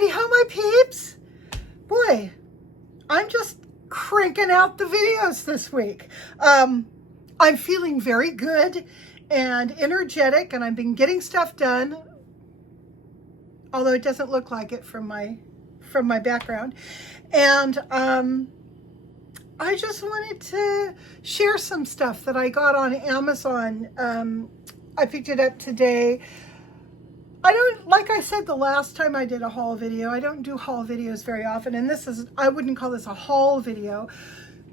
Howdy ho, my peeps. Boy, I'm just cranking out the videos this week. I'm feeling very good and energetic, and I've been getting stuff done, although it doesn't look like it from my background. And I just wanted to share some stuff that I got on Amazon. I picked it up today. Like I said the last time I did a haul video, I don't do haul videos very often, and I wouldn't call this a haul video,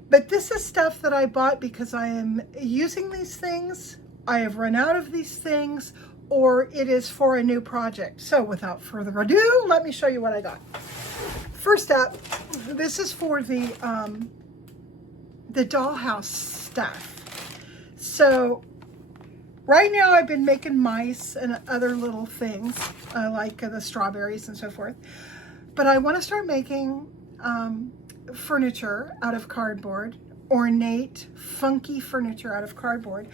but this is stuff that I bought because I am using these things, I have run out of these things, or it is for a new project. So without further ado, let me show you what I got. First up, this is for the dollhouse stuff. So right now I've been making mice and other little things like the strawberries and so forth. But I want to start making furniture out of cardboard, ornate, funky furniture out of cardboard.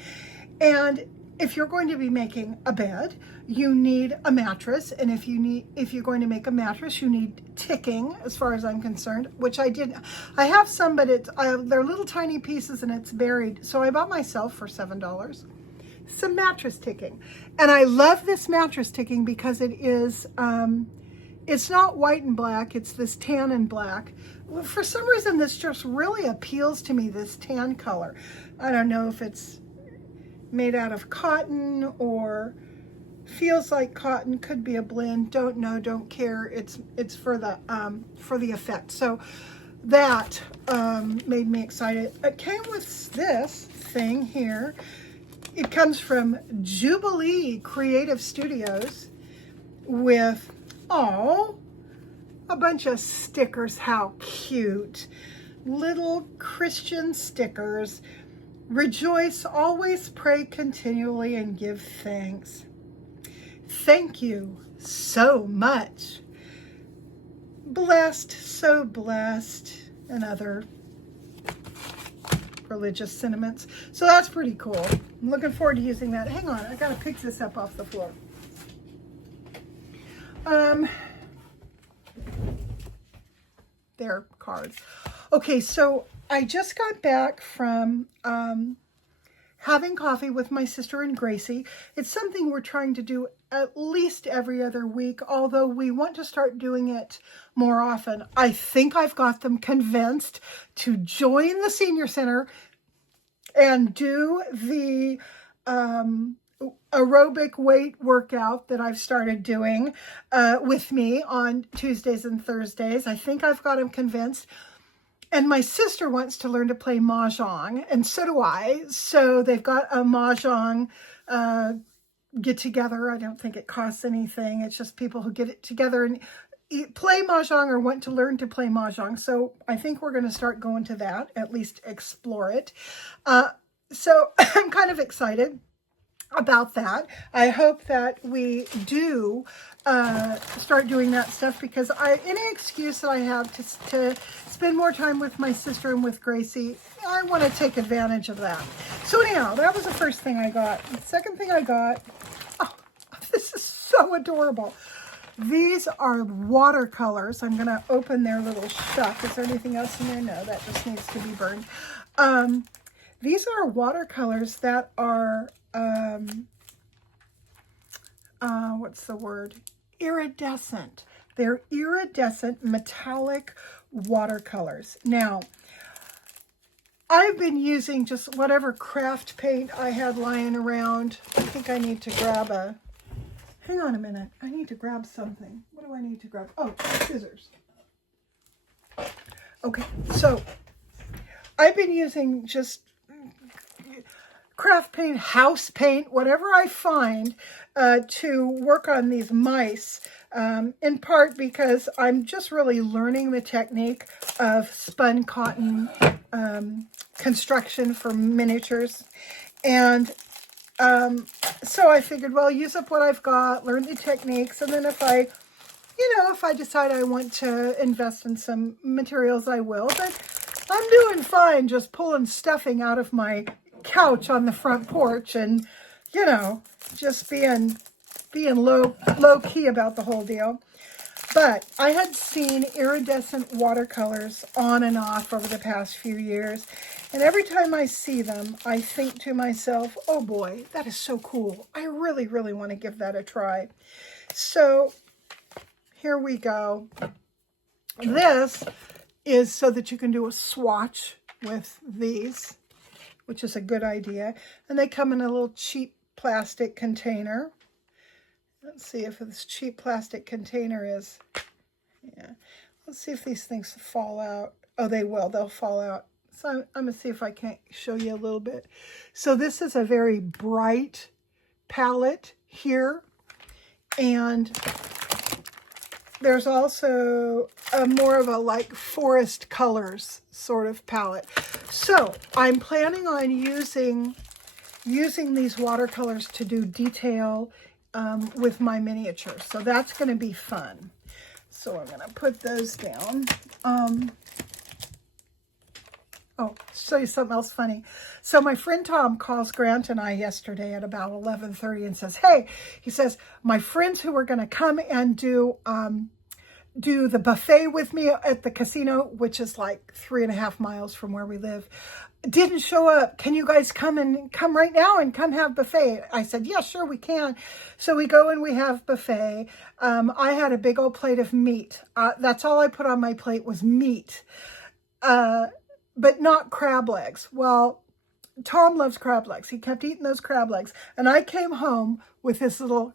And if you're going to be making a bed, you need a mattress. And if you're going to make a mattress, you need ticking, as far as I'm concerned, which I didn't. I have some, but they're little tiny pieces and it's buried. So I bought myself for $7 some mattress ticking. And I love this mattress ticking because it is, it's not white and black, it's this tan and black. For some reason, this just really appeals to me, this tan color. I don't know if it's made out of cotton or feels like cotton, could be a blend, don't know, don't care. It's for the effect. So that made me excited. It came with this thing here. It comes from Jubilee Creative Studios with, a bunch of stickers. How cute. Little Christian stickers. Rejoice, always pray continually, and give thanks. Thank you so much. Blessed, so blessed, and other religious sentiments. So that's pretty cool. I'm looking forward to using that. Hang on, I gotta pick this up off the floor. There, cards. Okay, so I just got back from having coffee with my sister and Gracie. It's something we're trying to do at least every other week, although we want to start doing it more often. I think I've got them convinced to join the senior center and do the aerobic weight workout that I've started doing with me on Tuesdays and Thursdays. I think I've got them convinced. And my sister wants to learn to play mahjong, and so do I. So they've got a mahjong get together. I don't think it costs anything. It's just people who get it together and play mahjong or want to learn to play mahjong. So I think we're going to start going to that, at least explore it. So I'm kind of excited about that. I hope that we do start doing that stuff, because any excuse that I have to spend more time with my sister and with Gracie, I want to take advantage of that. So anyhow, that was the first thing I got. The second thing I got, this is so adorable. These are watercolors. I'm going to open their little shuck. Is there anything else in there? No, that just needs to be burned. These are watercolors that are, what's the word? Iridescent. They're iridescent metallic watercolors. Now, I've been using just whatever craft paint I had lying around. I think I need to grab hang on a minute. I need to grab something. What do I need to grab? Oh, scissors. Okay, so I've been using just craft paint, house paint, whatever I find to work on these mice, in part because I'm just really learning the technique of spun cotton construction for miniatures. And so I figured, well, use up what I've got, learn the techniques, and then if I decide I want to invest in some materials, I will. But I'm doing fine just pulling stuffing out of my couch on the front porch and, just being being low key about the whole deal. But I had seen iridescent watercolors on and off over the past few years. And every time I see them, I think to myself, oh boy, that is so cool. I really, really want to give that a try. So here we go. This is so that you can do a swatch with these, which is a good idea. And they come in a little cheap plastic container. Let's see if this cheap plastic container is, yeah. Let's see if these things fall out. Oh, they will. They'll fall out. So I'm going to see if I can't show you a little bit. So this is a very bright palette here. And there's also a more of a like forest colors sort of palette. So I'm planning on using these watercolors to do detail with my miniatures. So that's going to be fun. So I'm going to put those down. Oh, show you something else funny. So my friend Tom calls Grant and I yesterday at about 11:30 and says, hey, he says, my friends who were going to come and do the buffet with me at the casino, which is like 3.5 miles from where we live, didn't show up. Can you guys come right now and come have buffet? I said, yeah, sure, we can. So we go and we have buffet. I had a big old plate of meat. That's all I put on my plate was meat. But not crab legs. Well, Tom loves crab legs. He kept eating those crab legs. And I came home with this little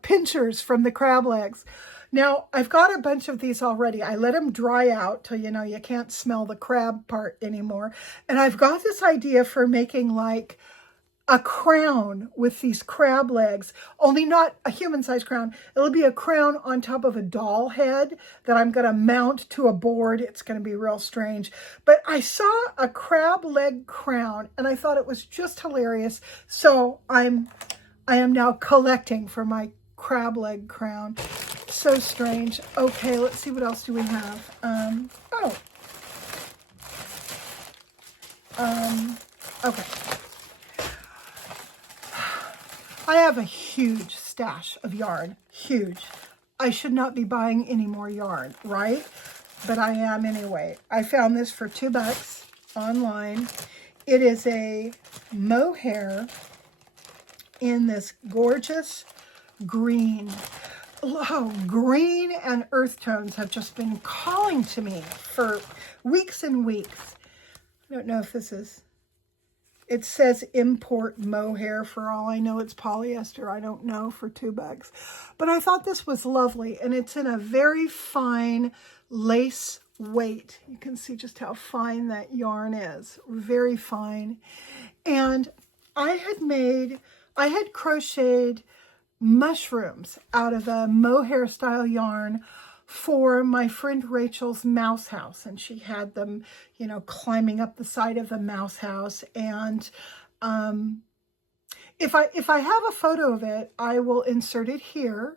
pinchers from the crab legs. Now, I've got a bunch of these already. I let them dry out till, you know, you can't smell the crab part anymore. And I've got this idea for making like a crown with these crab legs, only not a human-sized crown. It'll be a crown on top of a doll head that I'm going to mount to a board. It's going to be real strange. But I saw a crab leg crown and I thought it was just hilarious. So I am now collecting for my crab leg crown. So strange. Okay, let's see what else do we have. Okay. I have a huge stash of yarn, huge. I should not be buying any more yarn, right? But I am anyway. I found this for $2 online. It is a mohair in this gorgeous green. Oh, green and earth tones have just been calling to me for weeks and weeks. I don't know if this is... It says import mohair. For all I know, it's polyester. I don't know, for $2. But I thought this was lovely. And it's in a very fine lace weight. You can see just how fine that yarn is. Very fine. And I had crocheted mushrooms out of a mohair style yarn for my friend Rachel's mouse house, and she had them, you know, climbing up the side of the mouse house. And if I have a photo of it, I will insert it here.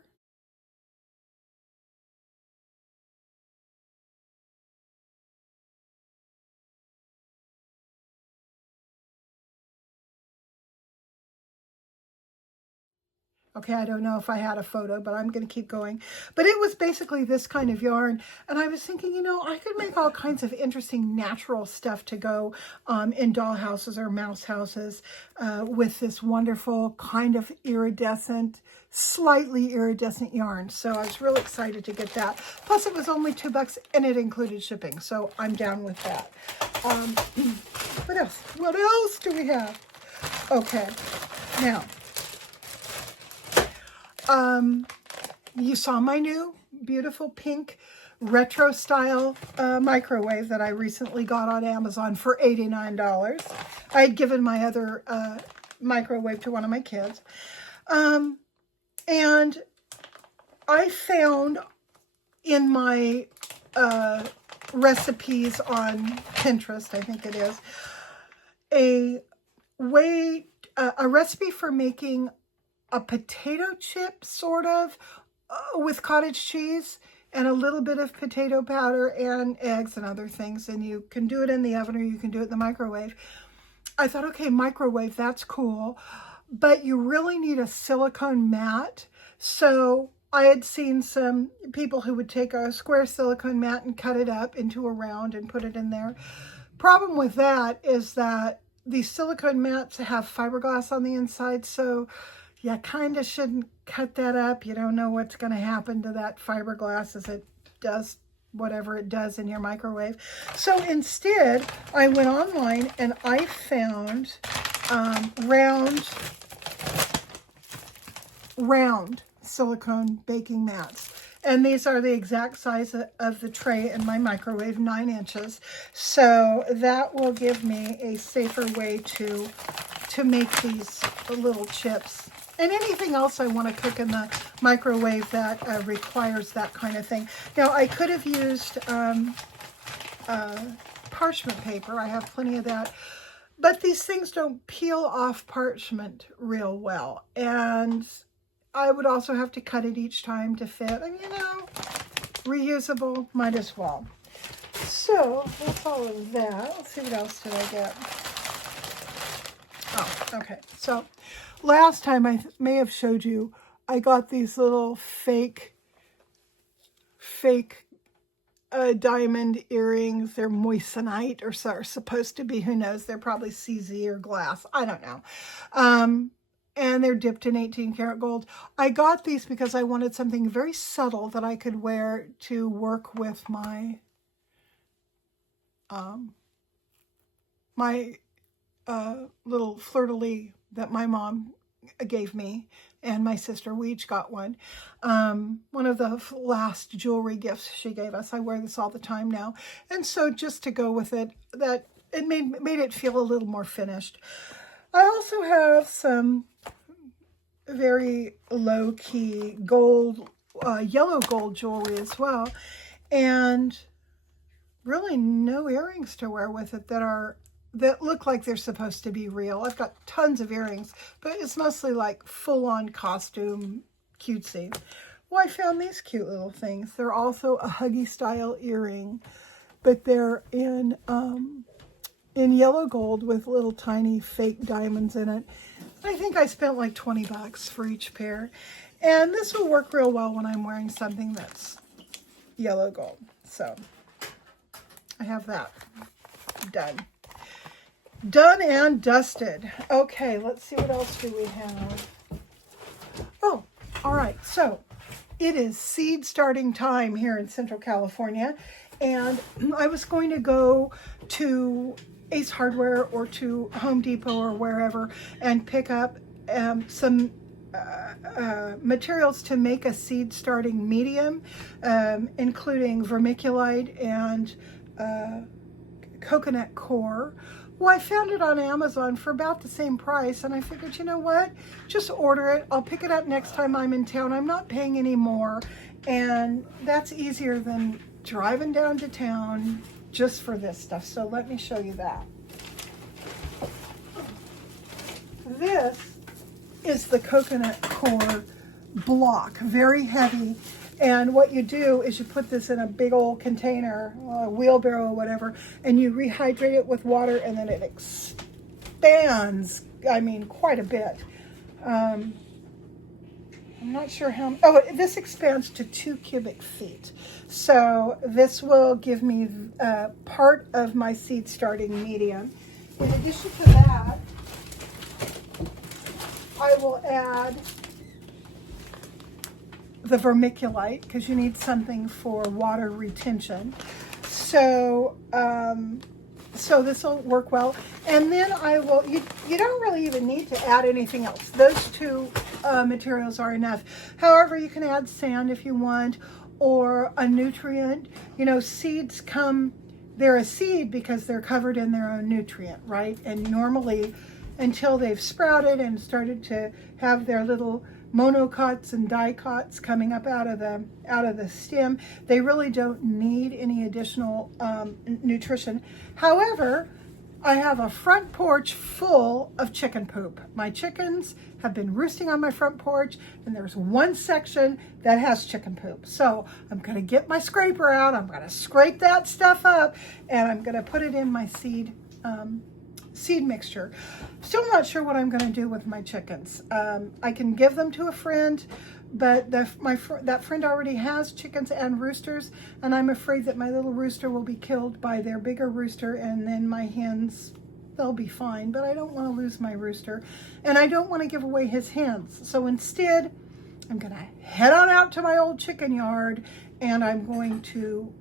Okay, I don't know if I had a photo, but I'm going to keep going. But it was basically this kind of yarn. And I was thinking, you know, I could make all kinds of interesting natural stuff to go in doll houses or mouse houses with this wonderful kind of iridescent, slightly iridescent yarn. So I was really excited to get that. Plus it was only $2 and it included shipping. So I'm down with that. What else? What else do we have? Okay, now... you saw my new beautiful pink retro style microwave that I recently got on Amazon for $89. I had given my other microwave to one of my kids. And I found in my recipes on Pinterest, I think it is, a recipe for making a potato chip, sort of, with cottage cheese and a little bit of potato powder and eggs and other things. And you can do it in the oven or you can do it in the microwave. I thought, okay, microwave, that's cool. But you really need a silicone mat So I had seen some people who would take a square silicone mat and cut it up into a round and put it in there. Problem with that is that these silicone mats have fiberglass on the inside, so you kind of shouldn't cut that up. You don't know what's going to happen to that fiberglass as it does whatever it does in your microwave. So instead, I went online and I found round silicone baking mats. And these are the exact size of the tray in my microwave, 9 inches. So that will give me a safer way to make these little chips. And anything else I want to cook in the microwave that requires that kind of thing. Now, I could have used parchment paper. I have plenty of that. But these things don't peel off parchment real well. And I would also have to cut it each time to fit. And, you know, reusable, might as well. So, that's all of that. Let's see, what else did I get? Oh, okay. So, last time I may have showed you, I got these little fake diamond earrings. They're moissanite or so are supposed to be. Who knows? They're probably CZ or glass. I don't know. And they're dipped in 18 karat gold. I got these because I wanted something very subtle that I could wear to work with my little fleur-de-lis that my mom gave me and my sister. We each got one. One of the last jewelry gifts she gave us. I wear this all the time now. And so just to go with it, that it made it feel a little more finished. I also have some very low-key gold, yellow gold jewelry as well. And really no earrings to wear with it that look like they're supposed to be real. I've got tons of earrings, but it's mostly like full-on costume cutesy. Well, I found these cute little things. They're also a Huggy style earring, but they're in yellow gold with little tiny fake diamonds in it. I think I spent like 20 bucks for each pair. And this will work real well when I'm wearing something that's yellow gold. So I have that done. Done and dusted. Okay, let's see, what else do we have? Oh, all right. So it is seed starting time here in Central California. And I was going to go to Ace Hardware or to Home Depot or wherever and pick up some materials to make a seed starting medium, including vermiculite and coconut coir. Well, I found it on Amazon for about the same price, and I figured, you know what? Just order it. I'll pick it up next time I'm in town. I'm not paying any more, and that's easier than driving down to town just for this stuff. So let me show you that. This is the coconut coir block, very heavy. And what you do is you put this in a big old container, a wheelbarrow or whatever, and you rehydrate it with water, and then it expands, I mean, quite a bit. I'm not sure how, oh, this expands to 2 cubic feet. So this will give me part of my seed starting medium. In addition to that, I will add the vermiculite, because you need something for water retention. So so this will work well. And then I will, you don't really even need to add anything else. Those two materials are enough. However, you can add sand if you want, or a nutrient. You know, seeds come, they're a seed because they're covered in their own nutrient, right? And normally, until they've sprouted and started to have their little monocots and dicots coming up out of the stem, they really don't need any additional nutrition. However, I have a front porch full of chicken poop. My chickens have been roosting on my front porch, and there's one section that has chicken poop. So I'm going to get my scraper out. I'm going to scrape that stuff up, and I'm going to put it in my seed mixture. Still not sure what I'm going to do with my chickens. I can give them to a friend, but that friend already has chickens and roosters, and I'm afraid that my little rooster will be killed by their bigger rooster, and then my hens, they'll be fine. But I don't want to lose my rooster, and I don't want to give away his hens. So instead, I'm going to head on out to my old chicken yard, and I'm going to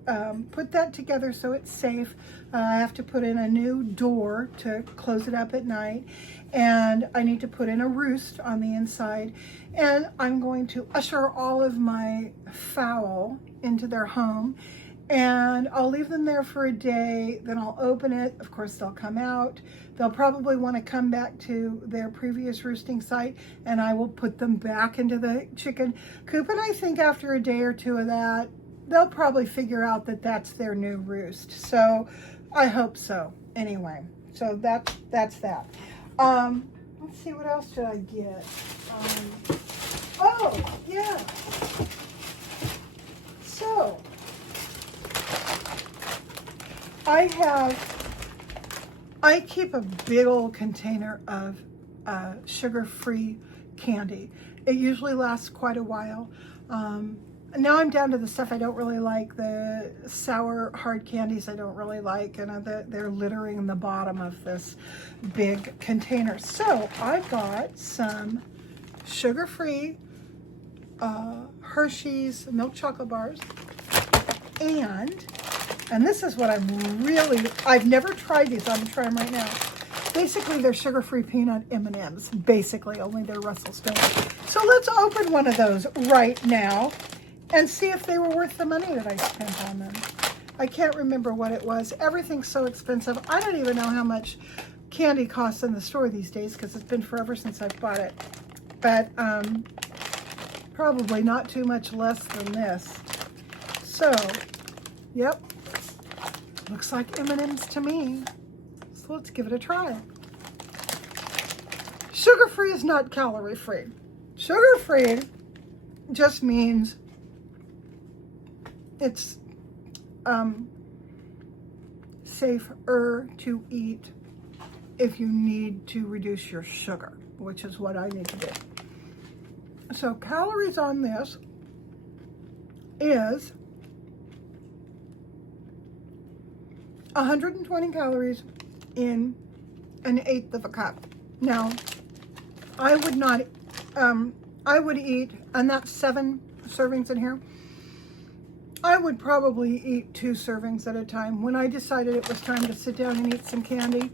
put that together so it's safe. I have to put in a new door to close it up at night, and I need to put in a roost on the inside, and I'm going to usher all of my fowl into their home, and I'll leave them there for a day. Then I'll open it. Of course, they'll come out. They'll probably want to come back to their previous roosting site, and I will put them back into the chicken coop. And I think after a day or two of that, they'll probably figure out that that's their new roost. So I hope so. Anyway, so that's that. Let's see, what else did I get? Oh, yeah. So I keep a big old container of sugar-free candy. It usually lasts quite a while. Now I'm down to the stuff I don't really like. The sour hard candies I don't really like, and they're littering the bottom of this big container. So I got some sugar-free Hershey's milk chocolate bars, and this is what I've never tried these. I'm gonna try them right now. Basically, they're sugar-free peanut M&Ms. Basically, only they're Russell Stones. So let's open one of those right now and see if they were worth the money that I spent on them. I can't remember what it was. Everything's so expensive. I don't even know how much candy costs in the store these days because it's been forever since I've bought it. But probably not too much less than this. So, yep. Looks like M&Ms to me. So let's give it a try. Sugar-free is not calorie-free. Sugar-free just means it's safer to eat if you need to reduce your sugar, which is what I need to do. So calories on this is 120 calories in 1/8 of a cup. Now, I would not, I would eat, and that's 7 servings in here. I would probably eat 2 servings at a time. When I decided it was time to sit down and eat some candy,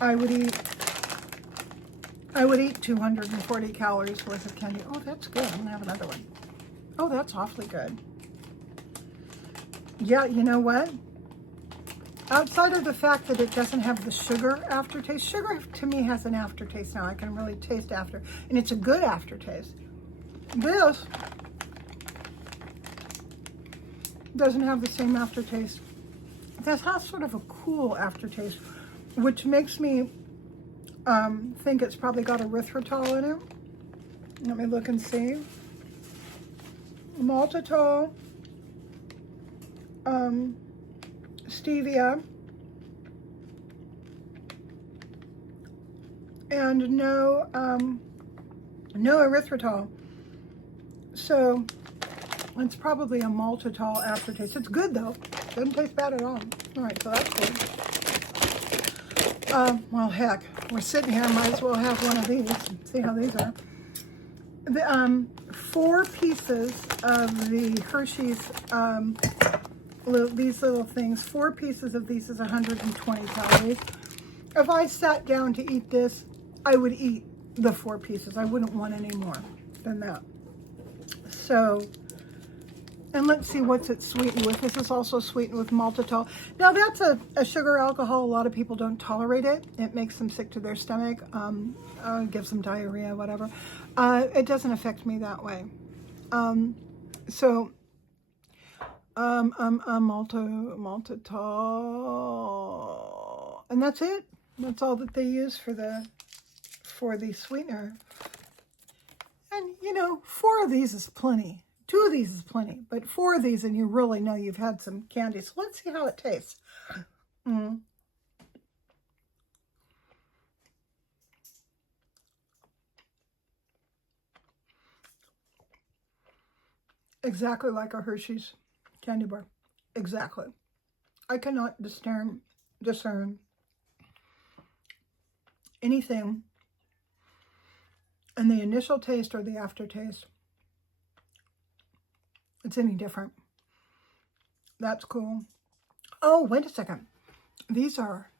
I would eat 240 calories worth of candy. Oh, that's good. I'm gonna have another one. Oh, that's awfully good. Yeah, you know what? Outside of the fact that it doesn't have the sugar aftertaste, sugar to me has an aftertaste now. I can really taste after, and it's a good aftertaste. This doesn't have the same aftertaste. This has sort of a cool aftertaste, which makes me think it's probably got erythritol in it. Let me look and see. Maltitol, stevia, and no erythritol. So it's probably a maltitol aftertaste. It's good though. Doesn't taste bad at all. All right, so that's good. Well, heck, we're sitting here. Might as well have one of these. See how these are. The 4 pieces of the Hershey's, these little things. 4 pieces of these is 120 calories. If I sat down to eat this, I would eat the 4 pieces. I wouldn't want any more than that. So, and let's see what's it sweetened with. This is also sweetened with maltitol. Now that's a sugar alcohol. A lot of people don't tolerate it. It makes them sick to their stomach, gives them diarrhea, whatever. It doesn't affect me that way. Maltitol, and that's it. That's all that they use for the sweetener. And you know, 4 of these is plenty. 2 of these is plenty, but 4 of these and you really know you've had some candy. So let's see how it tastes. exactly like a Hershey's candy bar. Exactly. I cannot discern anything in the initial taste or the aftertaste it's any different. That's cool. Oh, wait a second. These are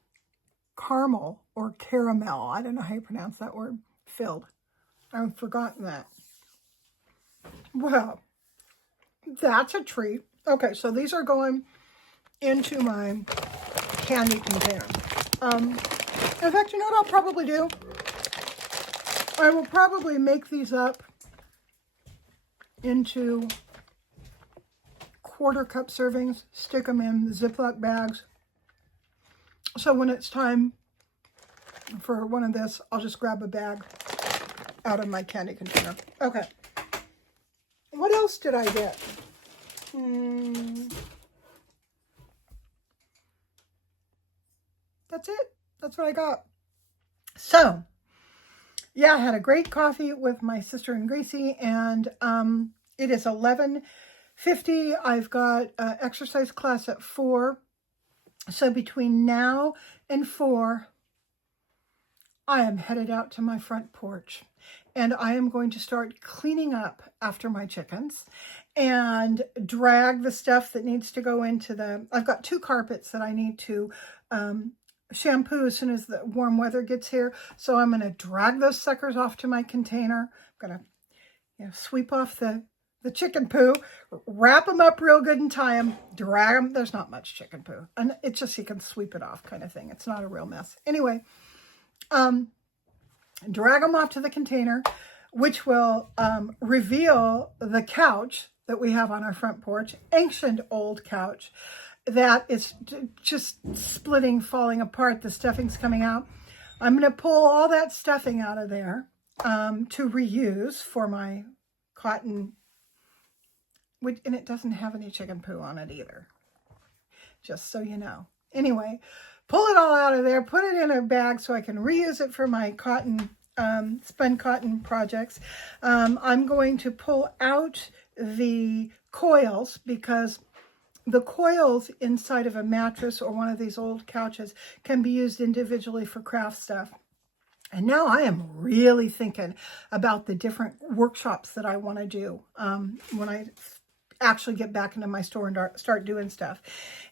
caramel or caramel. I don't know how you pronounce that word. Filled. I've forgotten that. Well, that's a treat. Okay, so these are going into my candy container. In fact, you know what I'll probably do? I will probably make these up into 1/4 cup servings, stick them in Ziploc bags. So when it's time for one of this, I'll just grab a bag out of my candy container. Okay. What else did I get? That's it. That's what I got. So, yeah, I had a great coffee with my sister and Gracie, and it is 11:50. I've got exercise class at 4. So between now and 4, I am headed out to my front porch, and I am going to start cleaning up after my chickens and drag the stuff that needs to go into the, I've got 2 carpets that I need to shampoo as soon as the warm weather gets here. So I'm going to drag those suckers off to my container. I'm going to sweep off the chicken poo, wrap them up real good and tie them, drag them. There's not much chicken poo. And it's just you can sweep it off kind of thing. It's not a real mess. Anyway, drag them off to the container, which will reveal the couch that we have on our front porch, ancient old couch that is just splitting, falling apart. The stuffing's coming out. I'm going to pull all that stuffing out of there to reuse for my cotton, and it doesn't have any chicken poo on it either, just so you know. Anyway, pull it all out of there, put it in a bag so I can reuse it for my cotton, spun cotton projects. I'm going to pull out the coils because the coils inside of a mattress or one of these old couches can be used individually for craft stuff. And now I am really thinking about the different workshops that I want to do when I actually get back into my store and start doing stuff.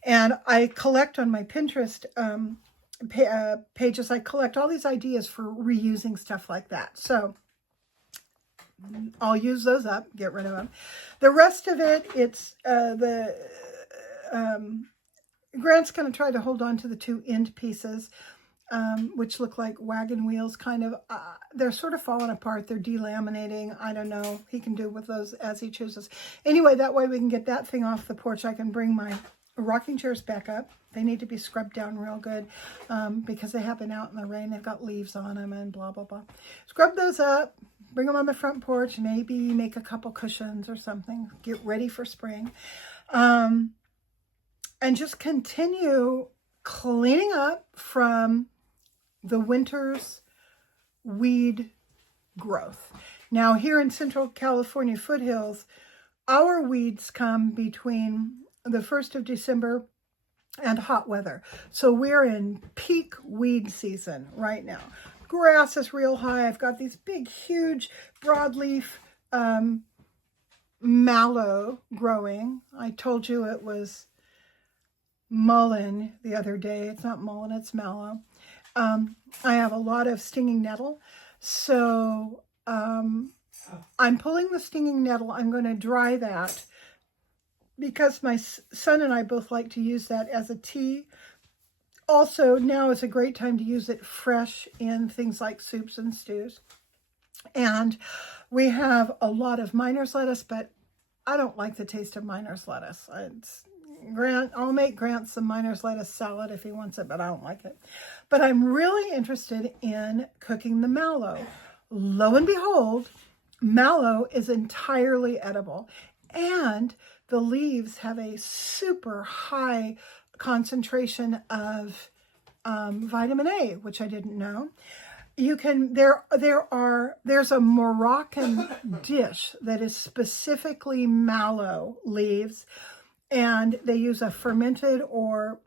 And I collect on my Pinterest pages, I collect all these ideas for reusing stuff like that. So I'll use those up, get rid of them. The rest of it, it's Grant's going to try to hold on to the 2 end pieces, which look like wagon wheels, kind of. They're sort of falling apart. They're delaminating. I don't know. He can do with those as he chooses. Anyway, that way we can get that thing off the porch. I can bring my rocking chairs back up. They need to be scrubbed down real good because they have been out in the rain. They've got leaves on them and blah, blah, blah. Scrub those up. Bring them on the front porch. Maybe make a couple cushions or something. Get ready for spring. And just continue cleaning up from the winter's weed growth. Now, here in Central California foothills, our weeds come between the 1st of December and hot weather. So we're in peak weed season right now. Grass is real high. I've got these big, huge broadleaf mallow growing. I told you it was mullein the other day. It's not mullein, it's mallow. I have a lot of stinging nettle. So I'm pulling the stinging nettle. I'm going to dry that because my son and I both like to use that as a tea. Also, now is a great time to use it fresh in things like soups and stews. And we have a lot of miner's lettuce, but I don't like the taste of miner's lettuce. I'll make Grant some miner's lettuce salad if he wants it, but I don't like it. But I'm really interested in cooking the mallow. Lo and behold, mallow is entirely edible. And the leaves have a super high concentration of vitamin A, which I didn't know. You can, there's a Moroccan dish that is specifically mallow leaves, and they use a fermented or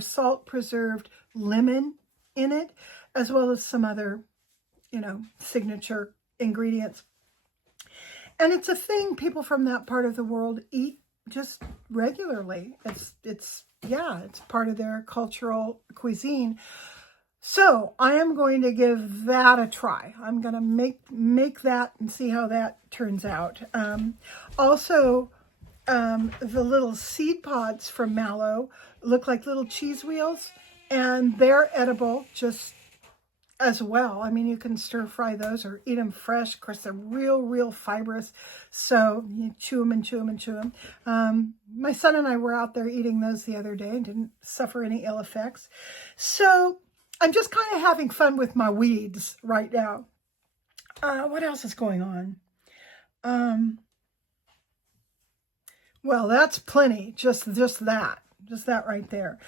salt preserved lemon in it, as well as some other, signature ingredients. And it's a thing people from that part of the world eat just regularly. It's part of their cultural cuisine. So I am going to give that a try. I'm going to make that and see how that turns out. Also, the little seed pods from mallow look like little cheese wheels, and they're edible just as well. I mean, you can stir fry those or eat them fresh. Of course, they're real fibrous. So you chew them and chew them and chew them. My son and I were out there eating those the other day and didn't suffer any ill effects. So I'm just kind of having fun with my weeds right now. What else is going on? Well, that's plenty. Just that right there.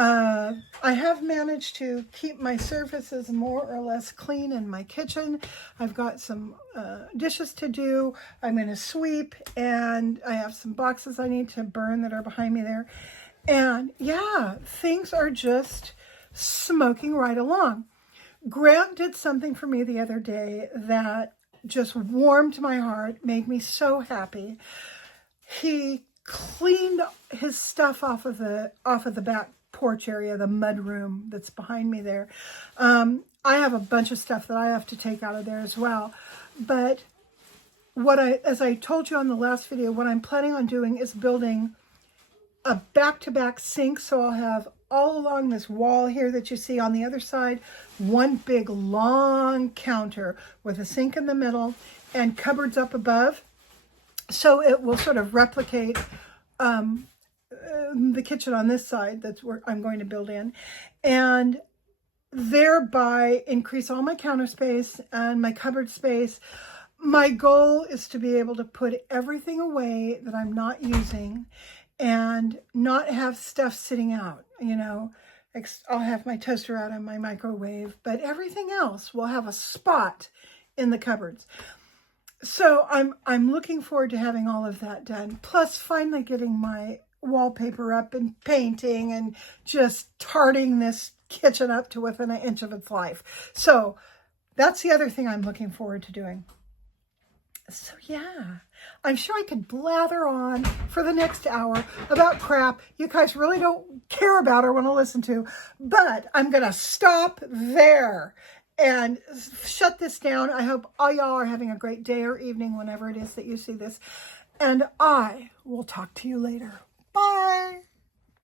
I have managed to keep my surfaces more or less clean in my kitchen. I've got some dishes to do. I'm going to sweep, and I have some boxes I need to burn that are behind me there. And yeah, things are just smoking right along. Grant did something for me the other day that just warmed my heart, made me so happy. He cleaned his stuff off of the back porch area, the mud room that's behind me there. I have a bunch of stuff that I have to take out of there as well. But as I told you on the last video, what I'm planning on doing is building a back-to-back sink. So I'll have all along this wall here that you see on the other side, one big long counter with a sink in the middle and cupboards up above. So it will sort of replicate the kitchen on this side. That's where I'm going to build in, and thereby increase all my counter space and my cupboard space. My goal is to be able to put everything away that I'm not using and not have stuff sitting out. I'll have my toaster out in my microwave, but everything else will have a spot in the cupboards. So I'm looking forward to having all of that done. Plus finally getting my wallpaper up and painting and just tarting this kitchen up to within an inch of its life. So that's the other thing I'm looking forward to doing. So yeah, I'm sure I could blather on for the next hour about crap you guys really don't care about or want to listen to, but I'm going to stop there and shut this down. I hope all y'all are having a great day or evening whenever it is that you see this, and I will talk to you later.